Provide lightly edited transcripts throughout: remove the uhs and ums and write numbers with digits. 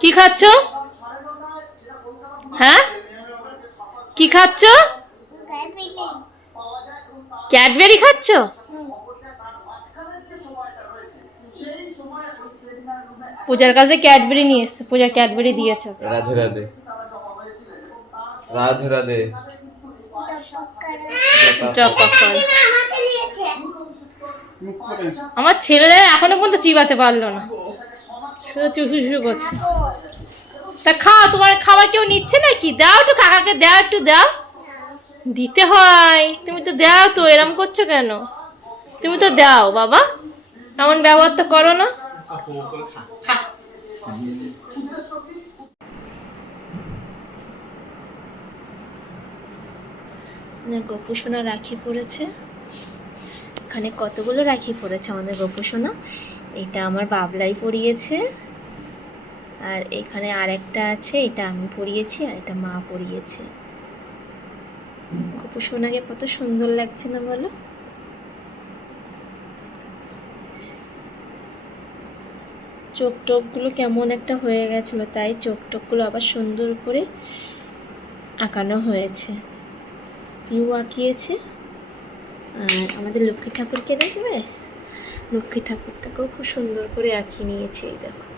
কি খাচ্ছ? হ্যাঁ, কি খাচ্ছ? ক্যাডবেরি খাচ্ছ? পূজার কাছে ক্যাডবেরি নিয়ে এসছে, পূজা ক্যাডবেরি দিয়েছে। রাধে রাধে রাধে রাধে। আমার ছেলে এখনো পর্যন্ত চিবাতে পারলো না, শুধু চুষু করছে। তা খাও, তোমার খাবার কেউ নিচ্ছে নাকি? দাও একটু কাকাকে, দাও একটু, দাও, দিতে হয়। তুমি তো দাও তো, এরম করছো কেন? তুমি তো দাও বাবা, এমন ব্যবহার তো করো না। গোপু সোনা রাখি পড়েছে, এখানে কতগুলো রাখি পড়েছে আমাদের গোপু সোনা। এটা আমার বাবলাই পরিয়েছে, আর এখানে আরেকটা আছে, এটা আমি পরিয়েছি, আর এটা মা পরিয়েছে। গোপু সোনাকে কত সুন্দর লাগছে না বলো? চোখ টোকগুলো কেমন একটা হয়ে গেছিলো, তাই চোখ টোকগুলো আবার সুন্দর করে আঁকানো হয়েছে। পিউ আঁকিয়েছে। আর আমাদের লক্ষ্মী ঠাকুরকে দেখবে, লক্ষ্মী ঠাকুরটাকেও খুব সুন্দর করে আঁকিয়ে নিয়েছে, এই দেখো।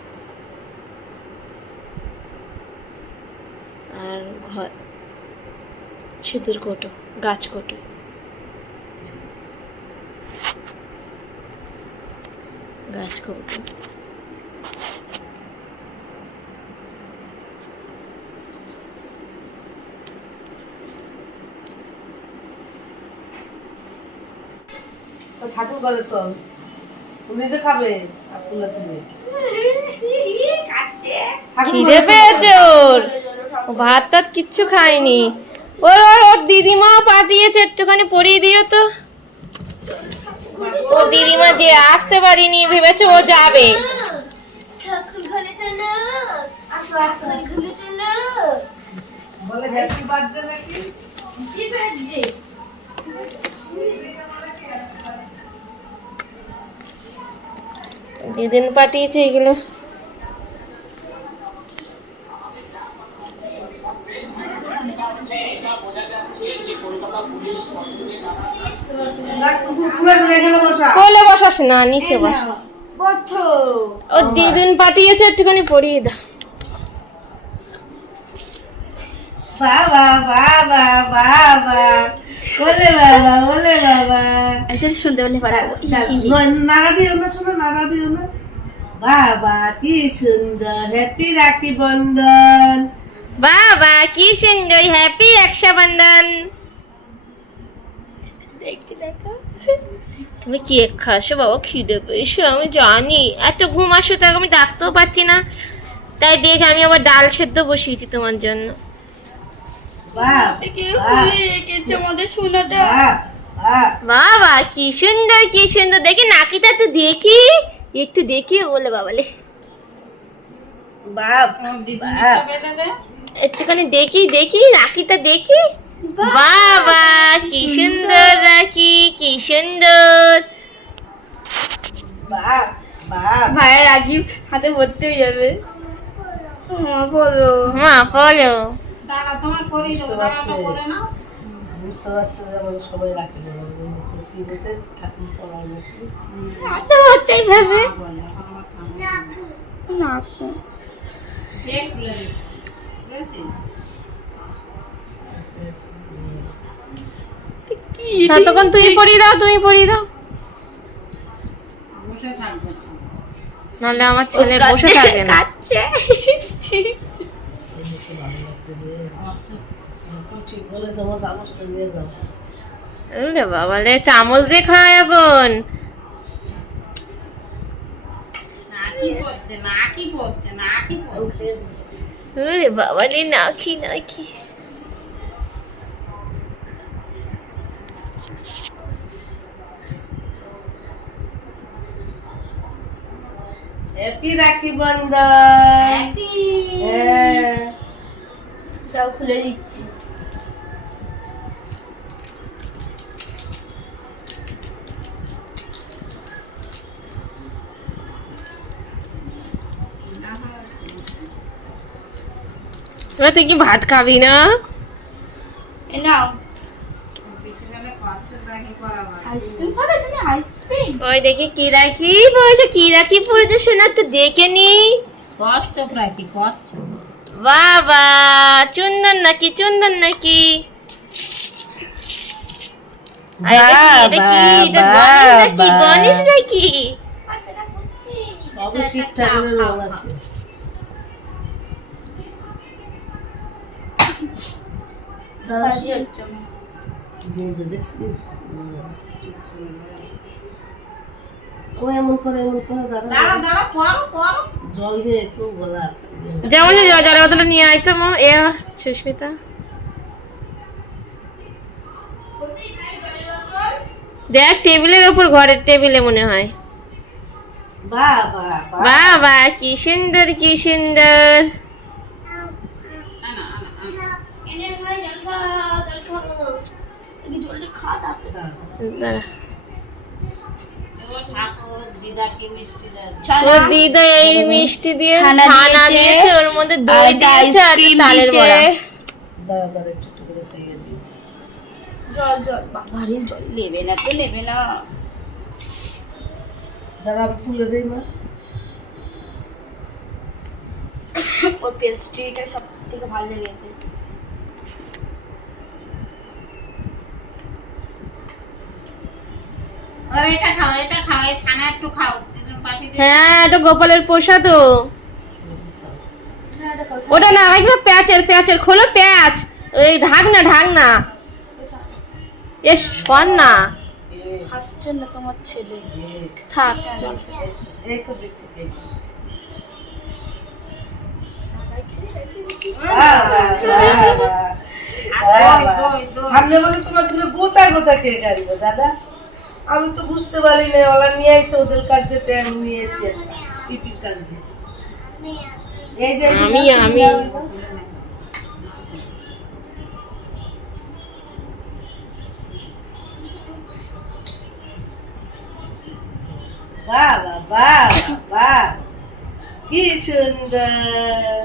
আর ঘর সিঁদুর কোটো, গাছ কোটো, গাছ কোটো। ঠাকুর ঘরে চল, নিজে খাবে আর তুলে তুলে খিদে পেয়েছে ওর, ও ভাত টাত কিচ্ছু খায়নি। ওর দিদিমা পাঠিয়েছে, একটুখানি পরিয়ে দিও তো। ও দিদিমা যে আসতে পারিনি, ভেবেছে ও যাবে। বলে হ্যাপি বার্থডে নাকি? দিদিন পাঠিয়েছে এগুলো। কোলে বসাস না, নিচে বস। ও দিদিন পাঠিয়েছে, একটুখানি পরিয়ে দাও। বাবা বাবা বাবা, বলে বাবা, বলে বাবা। একজন শুনতে পেলে পাঠাবো। নাড়া দিও না, শোনো, নাড়া দিও না। বাবা কি সুন্দর, হ্যাপি রাখি বন্ধন। বাবা কি সুন্দর, হ্যাপি রক্ষাবন্ধন। দেখতে দেখো, তুমি কেক খাসো বাবা, খিদে পেয়েছো আমি জানি। এত ঘুম আসো, তাকে আমি ডাকতেও পারছি না, তাই দেখে আমি আবার ডাল সেদ্ধ বসিয়েছি তোমার জন্য। বাবা কি সুন্দর, কি সুন্দর, দেখি নাকিটা তো দেখি, একটু দেখি। বলে বাবালে একটুখানি দেখি, দেখি নাকিটা দেখি। বাবা কি সুন্দর রাখি, কি সুন্দর। ভাইয়ের রাখি হাতে ভর্তি হয়ে যাবে। বলো মা, বলো। বুঝতে পারছে যেমন সবাই রাখি কি বলছে, ঠাকুর পড়ার মতো বাচ্চাই ভাবে তখন তুমি পড়িয়ে দাও, তুমি পড়িয়ে দাও, নাহলে আমার ছেলে বসে থাকে না। ঠিক বলেছে, আমার চামচটা নিয়ে যাও। বাবালে চামচ দিয়ে খায় এখন। বাবালে নাকি নাকি। হ্যাপি রাখি বন্ধন। তাও খুলে দিচ্ছি। তুই কি ভাত খাবি না? এ নাও আইসক্রিম খাবে তুমি? আইসক্রিম ওই দেখি কি রাখি পড়েছে শোনা, তো দেখে নি। কচ্ছপ রাখি, কচ্ছপ। বাবা চন্দন নাকি গণেশ নাকি? সব শিব ঠাকুরের রং আছে। কাজই হচ্ছে না। বুঝে দেখছিস? ও এমন করে দাঁড়া করো জল দিয়ে একটু গলা যেমন জলের বোতলে নিয়ে আইতো এ সুস্মিতা। দেখ টেবিলের ওপর, ঘরের টেবিলে মনে হয়। বাবা বাবা কি সুন্দর এনে ভাই জল খাও এই জলটা খা তারপরে দাঁড়া। ছানা ও দিদা এই মিষ্টি দিয়ে ছানা ছানা দিয়েছে, দিয়েছে, ওর মধ্যে দই আর দিয়েছে আর আইসক্রিম তালের দিয়েছে। বড়া। দাঁড়া একটু করে খাইয়ে দিই। জল বাবারে জল নেবে না দাঁড়া তুলে দেই না। ওর পেস্ট্রিটা সব থেকে ভালো লেগেছে। হ্যাঁ এটা গোপালের প্রসাদও। ওটা না একবার প্যাচের খোলো প্যাচ, ওই ঢাকনা এস শোন না, খাচ্ছে না তোমার ছেলে। থাক চল। এই তো দেখছি কে সামনে বলে তোমার জন্য গোতা কেক আনবো দাদা। আমি তো বুঝতে পারি না, ওরা নিয়ে আইছে ওদের কাছ দিয়ে, আমি নিয়ে এসে পিপির কাছ দিয়ে। এই যে আমি বাবা কি সুন্দর।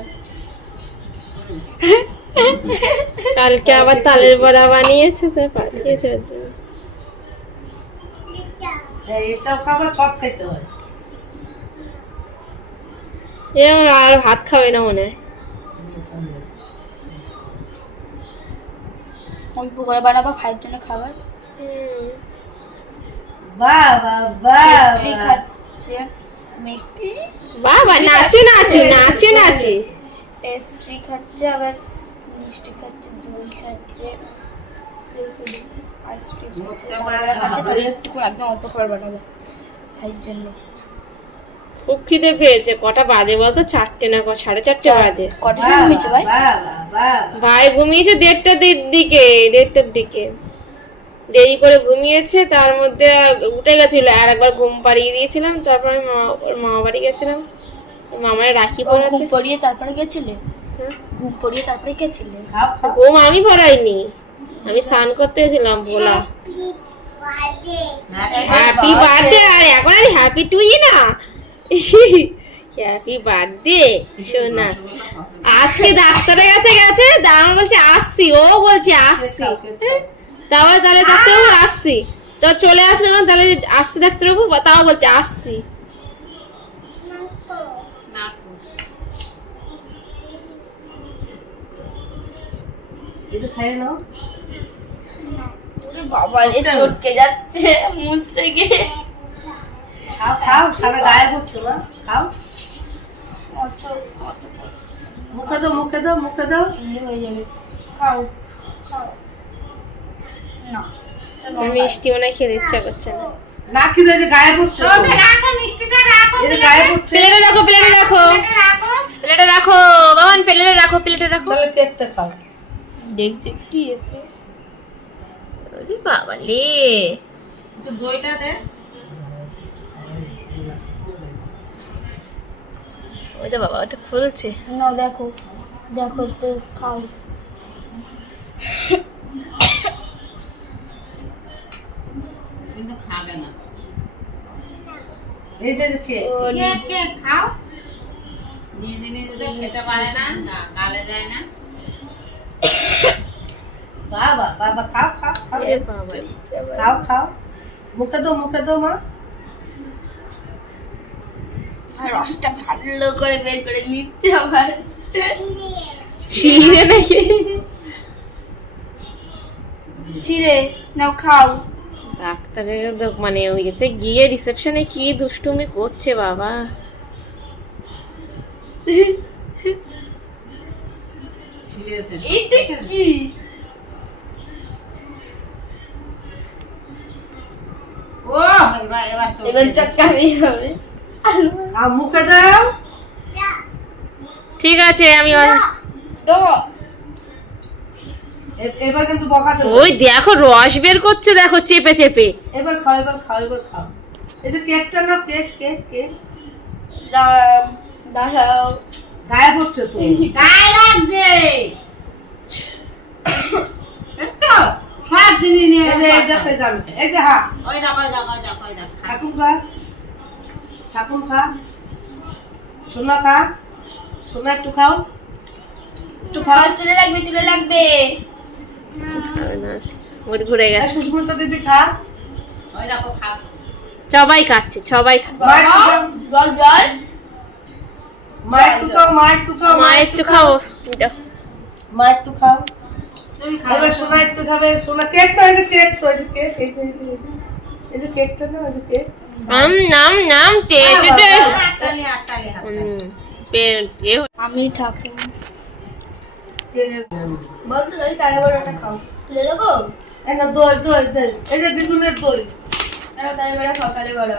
কালকে আবার তালের বড়া বানিয়েছে, তাই পাঠিয়েছে ওর জন্য। এটাও খাবার সব খেতে হয়। এ আর ভাত খাবে না মনে হয়। অল্প করে বানাবো ভাইয়ের জন্য খাবার। বাবা পেস্ট্রি খাচ্ছে, মিষ্টি বাবা নাচে পেস্ট্রি খাচ্ছে, আবার মিষ্টি খাচ্ছে, দই খাচ্ছে, আইসক্রিম খাচ্ছে, তারপরে খাচ্ছে। তাহলে একটু করে একদম অল্প খাবার বানাবো ভাইয়ের জন্য। খুব খিদে পেয়েছে। কটা বাজে বলতো? 4টে না 4:30 বাজে। কটা সময় ঘুমিয়েছে ভাই? ভাই ঘুমিয়েছে 1:30টার দিকে, দেরি করে ঘুমিয়েছে। তার মধ্যে উঠে গেছিল, আর একবার ঘুম পাড়িয়ে দিয়েছিলাম। তারপরে ওর মামা বাড়ি গেছিলাম, মামার রাখি পরাতে। ঘুম পড়িয়ে তারপরে গেছিলে? ঘুম পড়িয়ে তারপরে গেছিলে? ঘুম আমি পড়াইনি, আমি স্নান করতে গেছিলাম। ভোলা হ্যাপি বার্থডে। আর এখন আর হ্যাপি টু ই না, হ্যাপি বার্থডে সোনা। আজকে ডাক্তারের কাছে গেছে, আমার বলছে আসছি, ও বলছে আসছি। তাহলে ডাক্তারবাবু আসছি, তো চলে আসলে তাহলে আসছি ডাক্তারবাবু, তাও বলছে আসছি। এটা খাইয়ে নাও। বাবা রে চটকে যাচ্ছে মুছতে গিয়ে। খাও সারা গায়ে হচ্ছে না, খাও। মুখে দাও এমনি হয়ে যাবে। খাও না মিষ্টি মনে হয় খেতে ইচ্ছা করছে না। না কি যে গায়ে হচ্ছে, এটা গায়ে হচ্ছে। প্লেটে রাখো বাবান, প্লেটে রাখো। তাহলে কেকটা খাও। দেখছে কি ওরে বাবা লে, একটু দইটা দে। ওই তো বাবা ওটা খুলছে। না দেখো তো খাও। কিন্তু খাবে না। এই যে কেক ও খাও। নিজে খেতে পারে না, গালে যায় না। বাবা বাবা খাও খাও খাও এ বাবা খাও খাও মুখে দাও মা। আর রসটা ভালো করে বের করে নিচ্ছে আবার। ছিঁড়ে নাকি ছিঁড়ে নাও খাও। ডাক্তারের মানে ওইতে গিয়ে রিসেপশনে কি দুষ্টুমি করছে বাবা। এটা কি? ও এবার চটকানি হবে। মুখে দাও। ঠিক আছে আমি তো এবার কিন্তু বকা দেবো। ওই দেখো রস বের করছে, দেখো চেপে চেপে। এবার খাও এই যে কেকটা নাও, কেক দাঁড়াও। গায়েব হচ্ছে তো। গায়ে লাগছে। দেখছো? সব জিনিস নিয়ে এই যে এই যে হ্যাঁ ওই দেখো। ঠাকুর খা সোনা একটু খাও চলে লাগবে। মুখ ঘুরে গেছে। সুস্মিতা দিদি খা। ওই দেখো খাচ্ছে। সবাই খাচ্ছে, সবাই খাচ্ছে। জল। মা একটু খাও মা একটু খাও। মা একটু খাও। এবার সোনা একটু খাবে। সোনা কেক তো এই যে কেক এই যে কেকটা না, ওই যে কেক। নাম টে হাততালি। আমি ঠাকুর বলতে যদি তারে বড়টা খাও। তুলে দেবো? এই না দই এই যে দিদুনের দই। তারে বড় খাও, তারে বড়।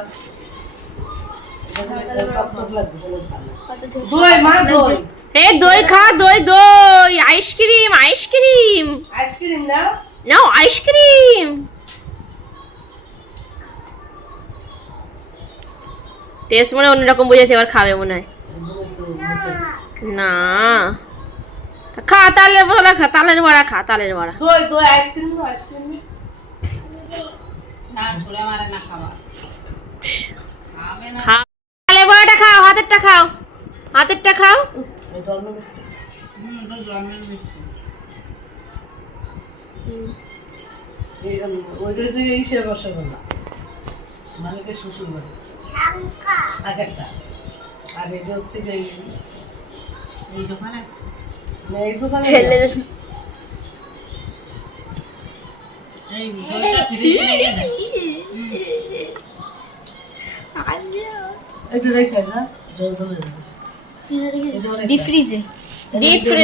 দই মা দই। এ দই খা, দই আইসক্রিম আইসক্রিম নাও আইসক্রিম। টেস্ট মনে অন্যরকম বুঝেছে, এবার খাবে মনে হয়। না খা তালের বড়া, তালের বড়া। দই আইসক্রিম না ছুড়ে মারে না খাওয়া। খাবে না। খা তালের বড়াটা খাও, হাতেরটা খাও। এটা অন্য তো জন্মের ওইটা যে ইসের রসগোল্লা মালিকের শ্বশুর বাড়ি আগেরটা। আর এটা হচ্ছে যে এই দোকানে এই দোকানে এই দইটা ফ্রিজে রেখে দে। এটা রেখে যা জল ধরে যাবে। ডিপ ফ্রিজে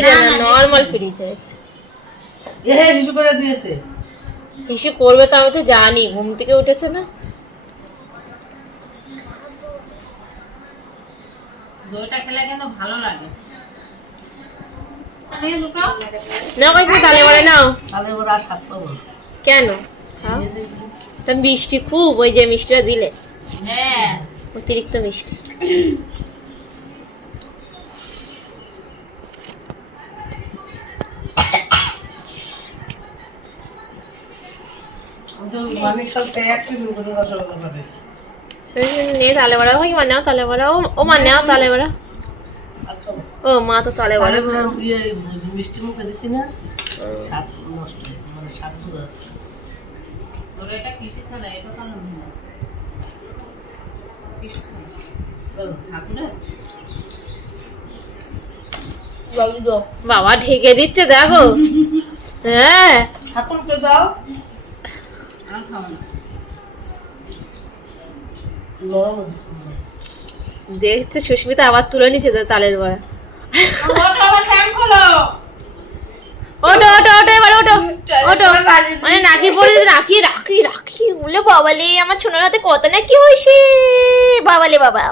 না নরমাল ফ্রিজে। হিসু করে দিয়েছে। হিসু করবে তো, আমি তো জানি, ঘুম থেকে উঠেছে না। দইটা খেলে কিন্তু ভালো লাগে। নাও একটু তালে বড়া নাও। তাহলে ওরা আর স্বাদ পাবো না। কেন খাও? তা মিষ্টি খুব, ওই যে মিষ্টিটা দিলে হ্যাঁ অতিরিক্ত মিষ্টি। মানে সব একটু করে রসগোল্লা পাঠাইছে। নে তালে বড়া হয়, মা নাও তালে বড়া। ও মা নাও তালে বড়া। আচ্ছা ও মা তো তালে বড়া। মিষ্টি মুখে দিছি না, স্বাদ নষ্ট মানে স্বাদ বোঝা যাচ্ছে। তোর এটা কিসের ছাড়া এটা কেন ঠাকুরের বাবা ঢেকে দিচ্ছে দেখো। হ্যাঁ ঠাকুরকে দাও। আর খাবো না। নরম দেখছে সুস্মিতা আবার তুলে নিচ্ছে তালের বড়া। ওটো এবার ওটো মানে রাখি পড়ে রাখি বলে বাবালে আমার ছোনার হাতে কত না কি হয়েছে বাবালে বাবা।